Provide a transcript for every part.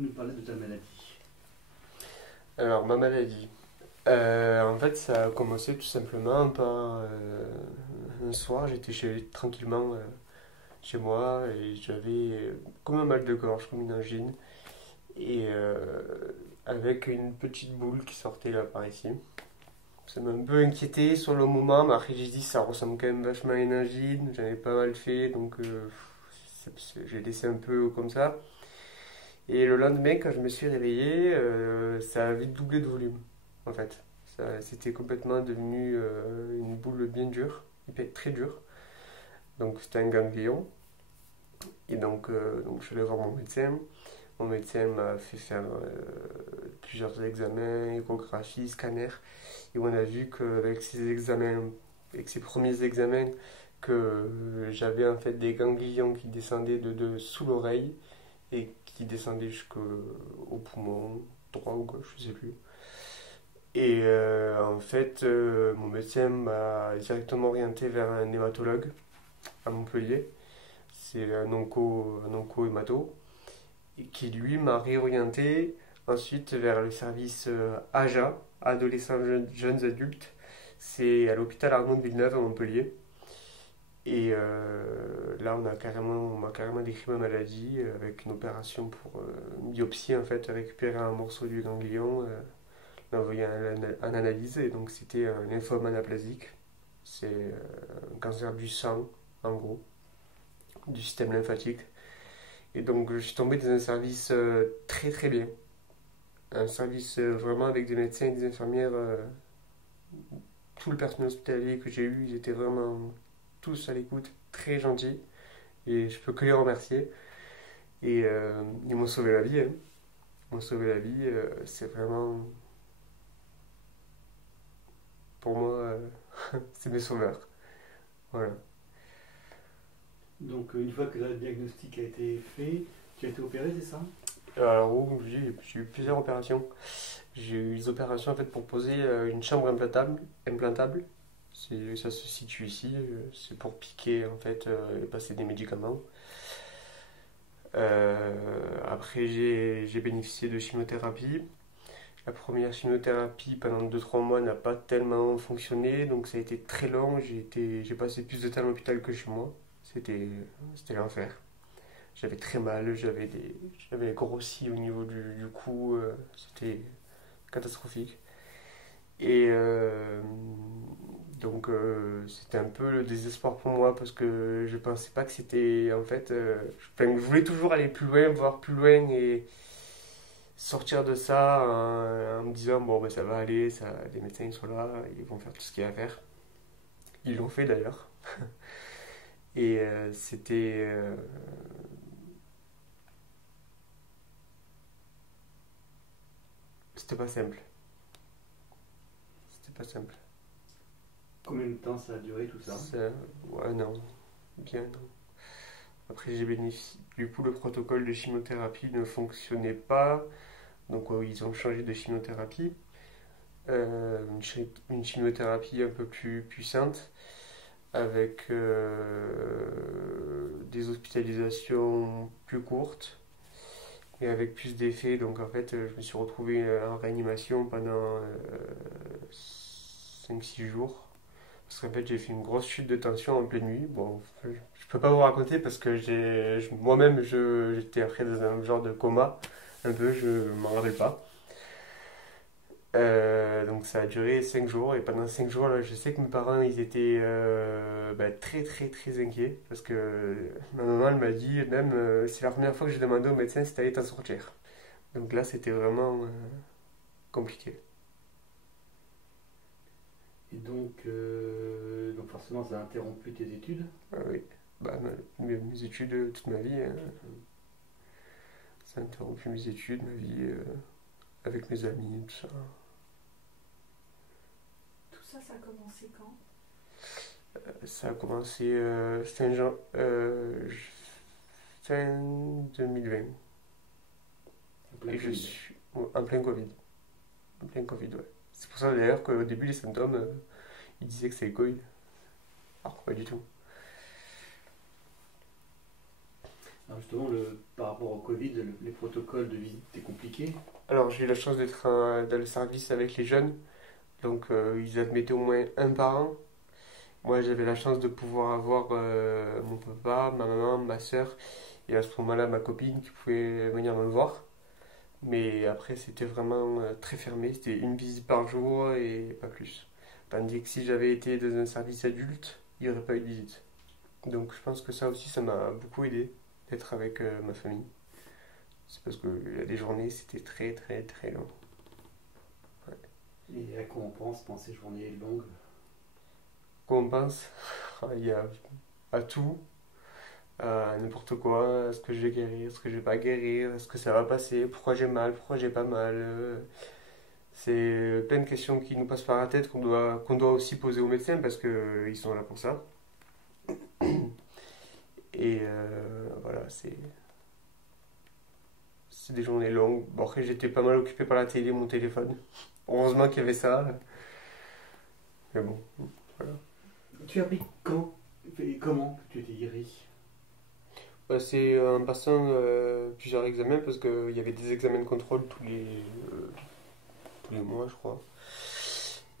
peux nous parler de ta maladie? Alors, ma maladie. En fait, ça a commencé tout simplement par un soir, tranquillement chez moi et j'avais comme un mal de gorge, comme une angine, et avec une petite boule qui sortait là par ici. Ça m'a un peu inquiété sur le moment, mais après j'ai dit ça ressemble quand même vachement à une angine, j'en ai pas mal fait, donc j'ai laissé un peu comme ça. Et le lendemain, quand je me suis réveillé, ça a vite doublé de volume, en fait. C'était complètement devenu une boule bien dure, très dure. Donc c'était un ganglion. Et donc je suis allé voir mon médecin. Mon médecin m'a fait faire plusieurs examens, échographie, scanner. Et on a vu qu'avec ces examens, avec ces premiers examens, que j'avais en fait des ganglions qui descendaient de sous l'oreille et qui descendaient jusqu'au poumon, droit ou gauche, je sais plus. Et en fait, mon médecin m'a directement orienté vers un hématologue à Montpellier. C'est un onco-hémato, et qui lui m'a réorienté ensuite vers le service AJA, adolescents jeunes adultes. C'est à l'hôpital Arnaud de Villeneuve à Montpellier. Et là, on m'a carrément décrit ma maladie avec une opération pour une biopsie, en fait, récupérer un morceau du ganglion, l'envoyer en analyse. Et donc, c'était un lymphome anaplasique. C'est un cancer du sang, en gros, du système lymphatique. Et donc, je suis tombé dans un service très très bien. Un service vraiment avec des médecins et des infirmières. Tout le personnel hospitalier que j'ai eu, ils étaient vraiment tous à l'écoute, très gentils. Et je peux que les remercier. Et ils m'ont sauvé la vie. Hein. Ils m'ont sauvé la vie. C'est vraiment, pour moi, c'est mes sauveurs. Voilà. Donc, une fois que le diagnostic a été fait, tu as été opéré, c'est ça? Alors, j'ai eu plusieurs opérations. J'ai eu des opérations en fait pour poser une chambre implantable. Ça se situe ici. C'est pour piquer en fait et passer des médicaments. Après, j'ai bénéficié de chimiothérapie. La première chimiothérapie pendant 2 3 mois n'a pas tellement fonctionné, donc ça a été très long. J'ai passé plus de temps à l'hôpital que chez moi. C'était, c'était l'enfer. J'avais très mal, j'avais grossi au niveau du cou, c'était catastrophique. Et donc c'était un peu le désespoir pour moi parce que je pensais pas que c'était en fait. Je voulais toujours aller plus loin, voir plus loin et sortir de ça en me disant bon ben ça va aller, les médecins ils sont là, ils vont faire tout ce qu'il y a à faire. Ils l'ont fait d'ailleurs. Et c'était pas simple. C'était pas simple. Combien de temps ça a duré tout ça? Ouais, non, bien non. Après, j'ai bénéficié. Du coup, le protocole de chimiothérapie ne fonctionnait pas. Donc, ils ont changé de chimiothérapie. Une chimiothérapie un peu plus puissante, avec des hospitalisations plus courtes et avec plus d'effets. Donc, en fait, je me suis retrouvé en réanimation pendant 5 6 jours. Parce qu'en fait, j'ai fait une grosse chute de tension en pleine nuit. Bon, je peux pas vous raconter parce que moi-même, j'étais après dans un genre de coma. Un peu, je m'en rappelle pas. Donc ça a duré 5 jours et pendant 5 jours, là, je sais que mes parents, ils étaient très très très inquiets parce que ma maman, elle m'a dit, même, c'est la première fois que j'ai demandé au médecin si t'allais t'en sortir. Donc là, c'était vraiment compliqué. Et donc forcément, ça a interrompu tes études. Ah oui, bah, mes études toute ma vie, hein. Ça a interrompu mes études, ma vie avec mes amis, tout ça. Tout ça, ça a commencé quand? Ça a commencé fin 2020. En plein Et je Covid. suis en plein Covid. En plein Covid, ouais. C'est pour ça d'ailleurs qu'au début, les symptômes, ils disaient que c'est le Covid. Alors que pas du tout. Alors justement, par rapport au Covid, les protocoles de visite étaient compliqués. Alors j'ai eu la chance d'être dans le service avec les jeunes, donc ils admettaient au moins un par an. Moi j'avais la chance de pouvoir avoir mon papa, ma maman, ma soeur et à ce moment-là ma copine qui pouvait venir me voir. Mais après c'était vraiment très fermé, c'était une visite par jour et pas plus. Tandis que si j'avais été dans un service adulte, il n'y aurait pas eu de visite. Donc je pense que ça aussi ça m'a beaucoup aidé d'être avec ma famille. C'est parce qu'il y a des journées c'était très très très long. Et à quoi on pense pendant ces journées longues? Quoi on pense? Il y a à tout, à n'importe quoi, est-ce que je vais guérir, est-ce que je vais pas guérir, est-ce que ça va passer, pourquoi j'ai mal, pourquoi j'ai pas mal. C'est plein de questions qui nous passent par la tête qu'on doit aussi poser aux médecins parce qu'ils sont là pour ça. Et voilà, c'est des journées longues. Bon, après, j'étais pas mal occupé par la télé, mon téléphone. Heureusement qu'il y avait ça. Mais bon, voilà. Tu as appris quand et comment que tu étais guéri? Bah, c'est en passant plusieurs examens parce qu'il y avait des examens de contrôle tous les mois, je crois.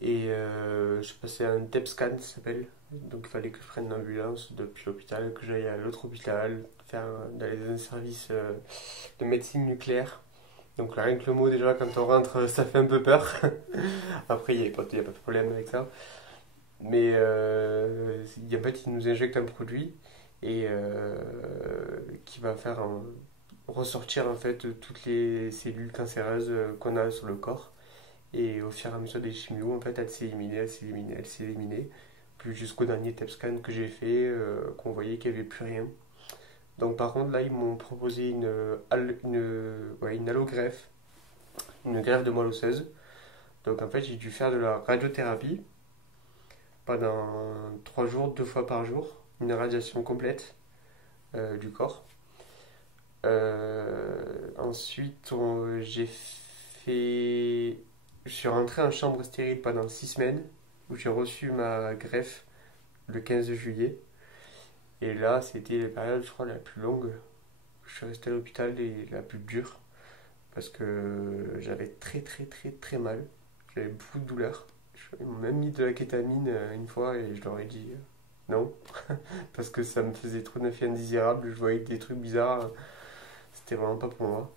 Et je passais un TEP scan, ça s'appelle. Donc il fallait que je prenne l'ambulance depuis l'hôpital, que j'aille à l'autre hôpital, d'aller dans un service de médecine nucléaire. Donc là, rien que le mot déjà, quand on rentre, ça fait un peu peur. Après, il y a pas de problème avec ça. Mais en fait, ils nous injectent un produit et qui va faire ressortir en fait toutes les cellules cancéreuses qu'on a sur le corps. Et au fur et à mesure des chimios, en fait, elle s'est éliminée, elle s'est éliminée, elle s'est éliminée. Puis jusqu'au dernier TEP scan que j'ai fait, qu'on voyait qu'il n'y avait plus rien. Donc par contre, là, ils m'ont proposé une allogreffe, une greffe de moelle osseuse. Donc en fait, j'ai dû faire de la radiothérapie pendant 3 jours, 2 fois par jour, une radiation complète du corps. Ensuite, j'ai fait. Je suis rentré en chambre stérile pendant 6 semaines, où j'ai reçu ma greffe le 15 juillet. Et là, c'était la période, je crois, la plus longue. Je suis resté à l'hôpital et la plus dure, parce que j'avais très très très très mal. J'avais beaucoup de douleurs. Ils m'ont même mis de la kétamine une fois et je leur ai dit non, parce que ça me faisait trop d'effets indésirables. Je voyais des trucs bizarres. C'était vraiment pas pour moi.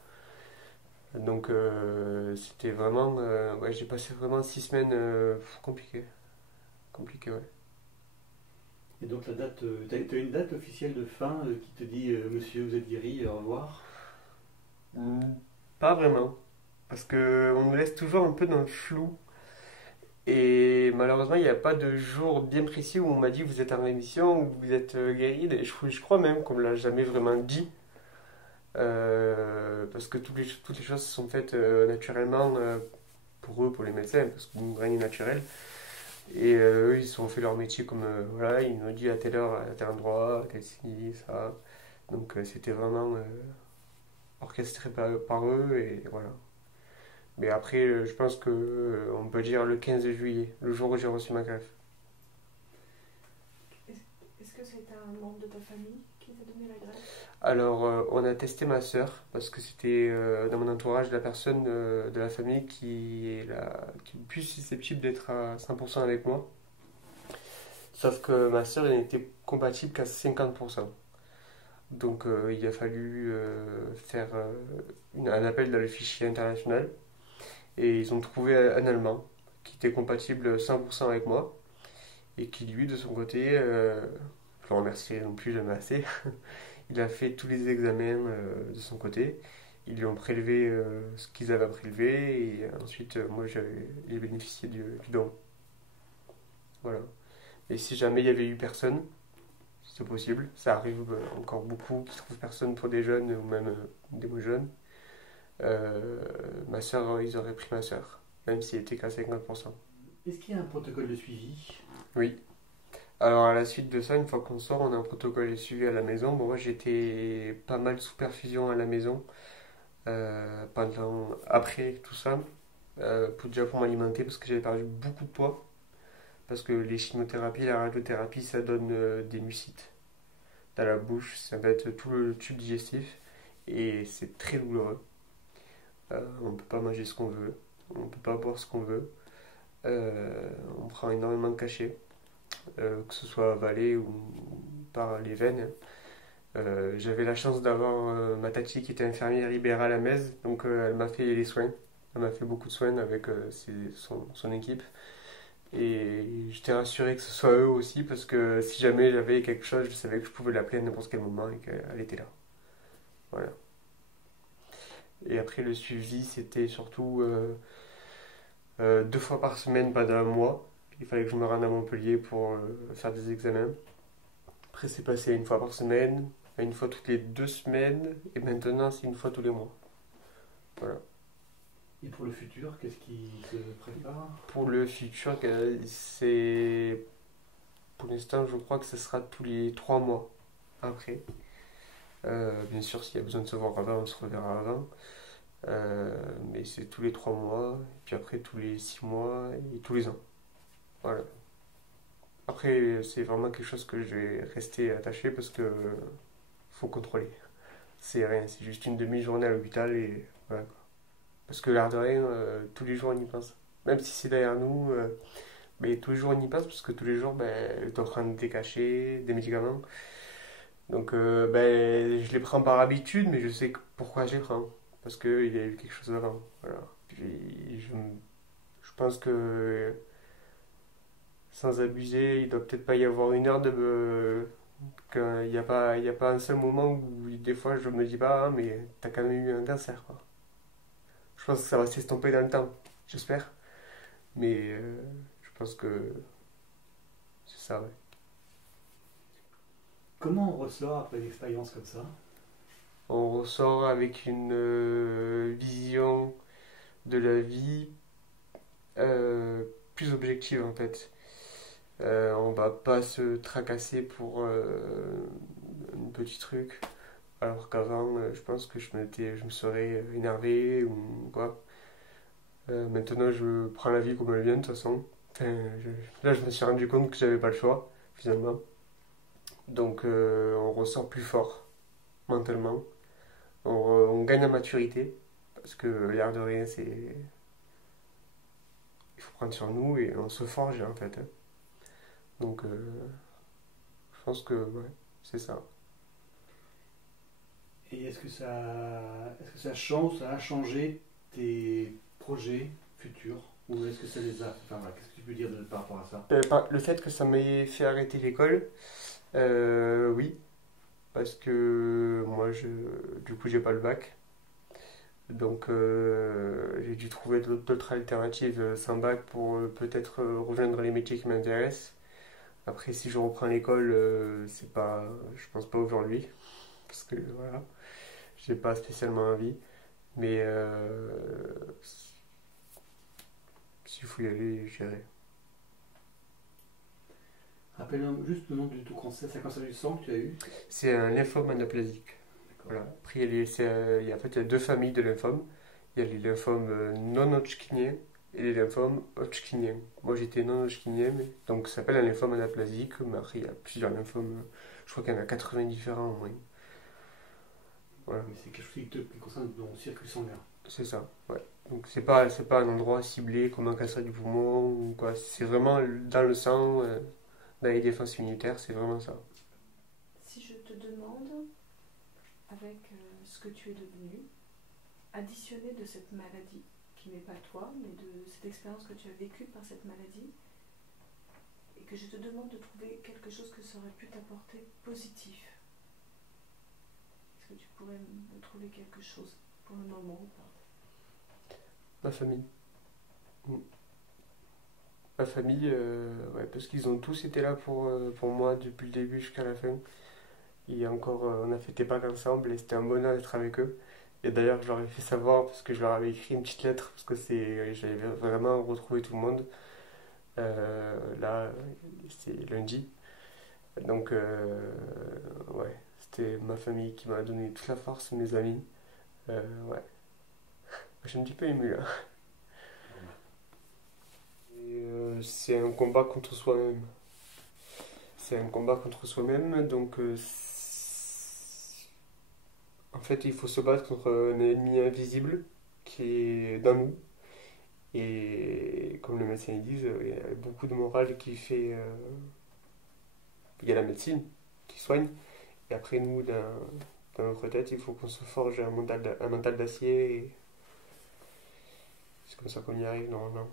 Donc c'était vraiment. Ouais, j'ai passé vraiment 6 semaines compliquées. Compliquées, ouais. Et donc la date, t'as une date officielle de fin qui te dit monsieur, vous êtes guéri, au revoir? Hmm, Pas vraiment. Parce que on nous laisse toujours un peu dans le flou. Et malheureusement, il n'y a pas de jour bien précis où on m'a dit vous êtes en rémission ou vous êtes guéri. Et je crois même qu'on ne l'a jamais vraiment dit. Parce que toutes les choses sont faites naturellement pour eux, pour les médecins, parce que nous, rien n'est naturel. Et eux, ils ont fait leur métier comme voilà, ils nous ont dit à telle heure, à tel endroit, à tel ci, ça. Donc c'était vraiment orchestré par eux et voilà. Mais après, je pense que on peut dire le 15 juillet, le jour où j'ai reçu ma greffe. Est-ce que c'est un membre de ta famille qui t'a donné la greffe? Alors, on a testé ma sœur parce que c'était dans mon entourage la personne de la famille qui est le plus susceptible d'être à 100% avec moi. Sauf que ma sœur elle n'était compatible qu'à 50%. Donc, il a fallu faire un appel dans le fichier international et ils ont trouvé un Allemand qui était compatible 100% avec moi et qui lui, de son côté, je le remercierai non plus jamais assez. Il a fait tous les examens de son côté. Ils lui ont prélevé ce qu'ils avaient prélevé et ensuite moi j'ai bénéficié du don. Voilà. Et si jamais il y avait eu personne, c'est possible, ça arrive encore beaucoup qui trouvent personne pour des jeunes ou même des moins jeunes. Ma soeur, ils auraient pris ma soeur, même s'il était qu'à 50%. Est-ce qu'il y a un protocole de suivi? Oui. Alors à la suite de ça, une fois qu'on sort, on a un protocole de suivi à la maison. Bon, moi j'étais pas mal sous perfusion à la maison après tout ça, déjà pour m'alimenter parce que j'avais perdu beaucoup de poids. Parce que les chimiothérapies, la radiothérapie, ça donne des mucites. dans la bouche, ça va être tout le tube digestif et c'est très douloureux. On ne peut pas manger ce qu'on veut, on ne peut pas boire ce qu'on veut. On prend énormément de cachets, que ce soit avalé ou par les veines. J'avais la chance d'avoir ma tati qui était infirmière libérale à Metz, donc elle m'a fait les soins. Elle m'a fait beaucoup de soins avec son équipe. Et j'étais rassuré que ce soit eux aussi, parce que si jamais j'avais quelque chose, je savais que je pouvais l'appeler à n'importe quel moment et qu'elle était là. Voilà. Et après, le suivi, c'était surtout 2 fois par semaine pendant un mois. Il fallait que je me rende à Montpellier pour faire des examens. Après, c'est passé à 1 fois par semaine, à 1 fois toutes les 2 semaines, et maintenant, c'est 1 fois tous les mois. Voilà. Et pour le futur, qu'est-ce qui se prépare? Pour le futur, c'est. Pour l'instant, je crois que ce sera tous les 3 mois après. Bien sûr, s'il y a besoin de se voir avant, on se reverra avant. Mais c'est tous les 3 mois, et puis après tous les 6 mois et tous les ans. Voilà. Après, c'est vraiment quelque chose que je vais rester attaché parce que faut contrôler. C'est rien, c'est juste une demi-journée à l'hôpital et voilà quoi. Parce que l'air de rien, tous les jours on y pense. Même si c'est derrière nous, mais tous les jours on y pense parce que tous les jours, ben, je dois prendre des cachets, des médicaments. Donc, ben, je les prends par habitude, mais je sais pourquoi je les prends. Parce qu'il y a eu quelque chose avant. Voilà. Puis, je pense que, sans abuser, il doit peut-être pas y avoir 1 heure qu'il n'y a pas un seul moment où, des fois, je me dis pas, ah, mais t'as quand même eu un cancer, quoi. Je pense que ça va s'estomper dans le temps, j'espère. Mais je pense que c'est ça, ouais. Comment on ressort après une expérience comme ça? On ressort avec une vision de la vie plus objective en fait. On va pas se tracasser pour un petit truc, alors qu'avant, je pense que je me serais énervé ou quoi. Maintenant, je prends la vie comme elle vient de toute façon. Enfin, là, je me suis rendu compte que j'avais pas le choix finalement. Donc, on ressort plus fort mentalement. On gagne en maturité parce que l'air de rien, c'est il faut prendre sur nous et on se forge en fait, hein. Donc je pense que ouais, c'est ça. Et est-ce que ça change, ça a changé tes projets futurs? Ou est-ce que ça les a... Enfin voilà, qu'est-ce que tu peux dire par rapport à ça? Le fait que ça m'ait fait arrêter l'école, oui, parce que moi, du coup, j'ai pas le bac. Donc, j'ai dû trouver d'autres alternatives sans bac pour peut-être rejoindre les métiers qui m'intéressent. Après, si je reprends l'école, c'est pas, je pense pas aujourd'hui, parce que voilà, j'ai pas spécialement envie. Mais s'il faut y aller, j'irai. Rappelle juste le nom du tout cancer, c'est un cancer du sang que tu as eu? C'est un lymphome anaplasique. D'accord. Voilà. Après, en fait, il y a 2 familles de lymphomes. Il y a les lymphomes non hodgkiniens et les lymphomes hodgkiniens. Moi, j'étais non hodgkinien, donc ça s'appelle un lymphome anaplasique, mais après, il y a plusieurs lymphomes. Je crois qu'il y en a 80 différents au moins. Voilà. Mais c'est quelque chose qui concerne ton circuit sanguin. C'est ça, ouais. Donc c'est pas un endroit ciblé comme un cancer du poumon ou quoi. C'est vraiment dans le sang, dans les défenses immunitaires, c'est vraiment ça. Si je te demande, avec ce que tu es devenu, additionné de cette maladie, qui n'est pas toi, mais de cette expérience que tu as vécue par cette maladie, et que je te demande de trouver quelque chose que ça aurait pu t'apporter positif, est-ce que tu pourrais me trouver quelque chose pour le moment ou pas? Ma famille. Mm. Ma famille, ouais, parce qu'ils ont tous été là pour moi depuis le début jusqu'à la fin. Et encore, on a fêté Pâques ensemble et c'était un bonheur d'être avec eux. Et d'ailleurs, je leur ai fait savoir parce que je leur avais écrit une petite lettre parce que j'avais vraiment retrouvé tout le monde. Là, c'est lundi. Donc, ouais, c'était ma famille qui m'a donné toute la force, mes amis. Ouais, je suis un petit peu ému là. Et, c'est un combat contre soi-même. C'est un combat contre soi-même, donc En fait, il faut se battre contre un ennemi invisible qui est dans nous. Et comme le médecin dit, il y a beaucoup de morale qui fait. Il y a la médecine qui soigne. Et après, nous, dans notre tête, il faut qu'on se forge un mental d'acier. Et c'est comme ça qu'on y arrive, normalement.